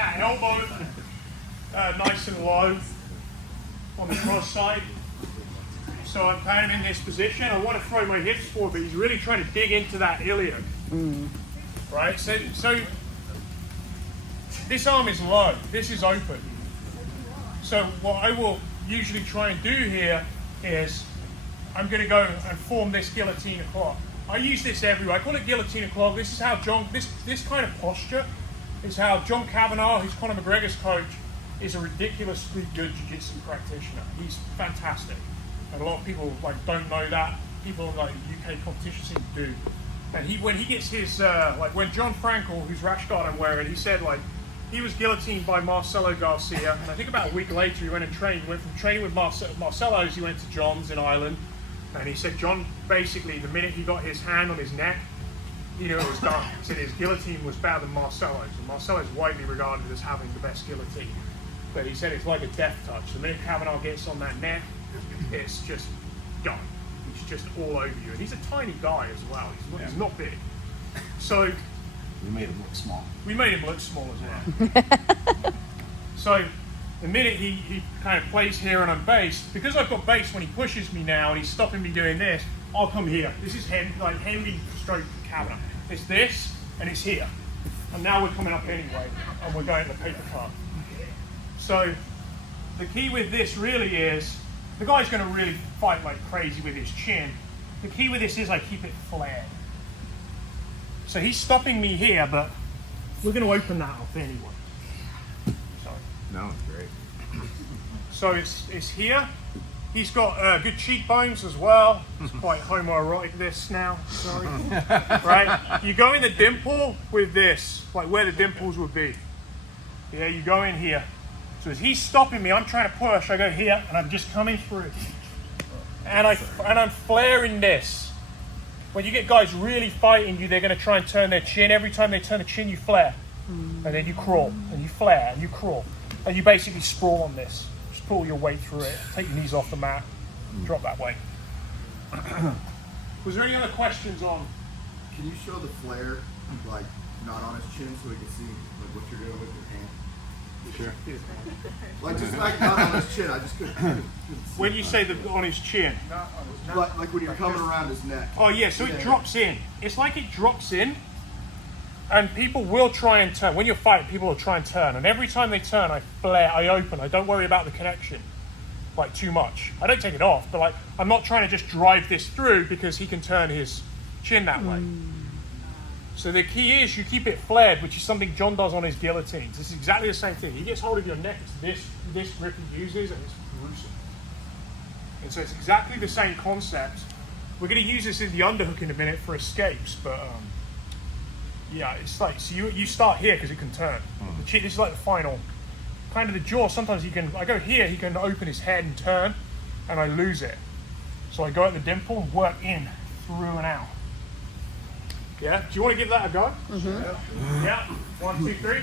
that elbow nice and low on the cross side. So I'm kind of in this position. I want to throw my hips forward, but he's really trying to dig into that iliac. Right? So this arm is low. This is open. So what I will usually try and do here is I'm going to go and form this guillotine o'clock. I use this everywhere. I call it guillotine o'clock. This is how this kind of posture is how John Kavanagh, who's Conor McGregor's coach, is a ridiculously good jiu-jitsu practitioner. He's fantastic. And a lot of people don't know that. People in the UK competition scene do. And when he gets his when John Frankel, whose rash guard I'm wearing, he said he was guillotined by Marcelo Garcia, and I think about a week later he went and trained. He went from training with Marcelo's, he went to John's in Ireland, and he said John basically, the minute he got his hand on his neck, he knew it was done. He said his guillotine was better than Marcelo's, and Marcelo's widely regarded as having the best guillotine. But he said it's like a death touch. The minute Kavanagh gets on that neck, it's just gone. He's just all over you. And he's a tiny guy as well. He's not big. So we made him look small. We made him look small as well. So the minute he kind of plays here and I'm based, because I've got base when he pushes me now and he's stopping me doing this, I'll come here. This is Henry stroke Kavanagh. It's this and it's here. And now we're coming up anyway and we're going to the paper cut. So the key with this really is, the guy's going to really fight like crazy with his chin. The key with this is I keep it flared. So he's stopping me here, but we're going to open that up anyway. Sorry. No, it's great. So it's here. He's got good cheekbones as well. It's quite homoerotic this now, sorry. Right? You go in the dimple with this, like where the dimples would be. Yeah, you go in here. So as he's stopping me, I'm trying to push, I go here, and I'm just coming through. And I'm flaring this. When you get guys really fighting you, they're going to try and turn their chin. Every time they turn the chin, you flare. And then you crawl, and you flare, and you crawl. And you basically sprawl on this. Just pull your weight through it. Take your knees off the mat. Drop that way. Was there any other questions on? Can you show the flare, not on his chin, so we can see what you're doing with your hand? Sure. Not on his chin. I just couldn't When you say on his chin? Like when you're coming around his neck. Oh yeah, so it drops in. It's like it drops in, and people will try and turn. When you're fighting, people will try and turn, and every time they turn, I flare, I open. I don't worry about the connection, too much. I don't take it off, but I'm not trying to just drive this through because he can turn his chin that way. So the key is you keep it flared, which is something John does on his guillotines. This is exactly the same thing. He gets hold of your neck, it's this grip he uses, and it's gruesome. And so it's exactly the same concept. We're going to use this in the underhook in a minute for escapes, but yeah, it's so you start here because it can turn. This is like the final, kind of the jaw. Sometimes I go here, he can open his head and turn, and I lose it. So I go at the dimple and work in, through and out. Yeah, do you want to give that a go? Yeah. 1, 2, 3.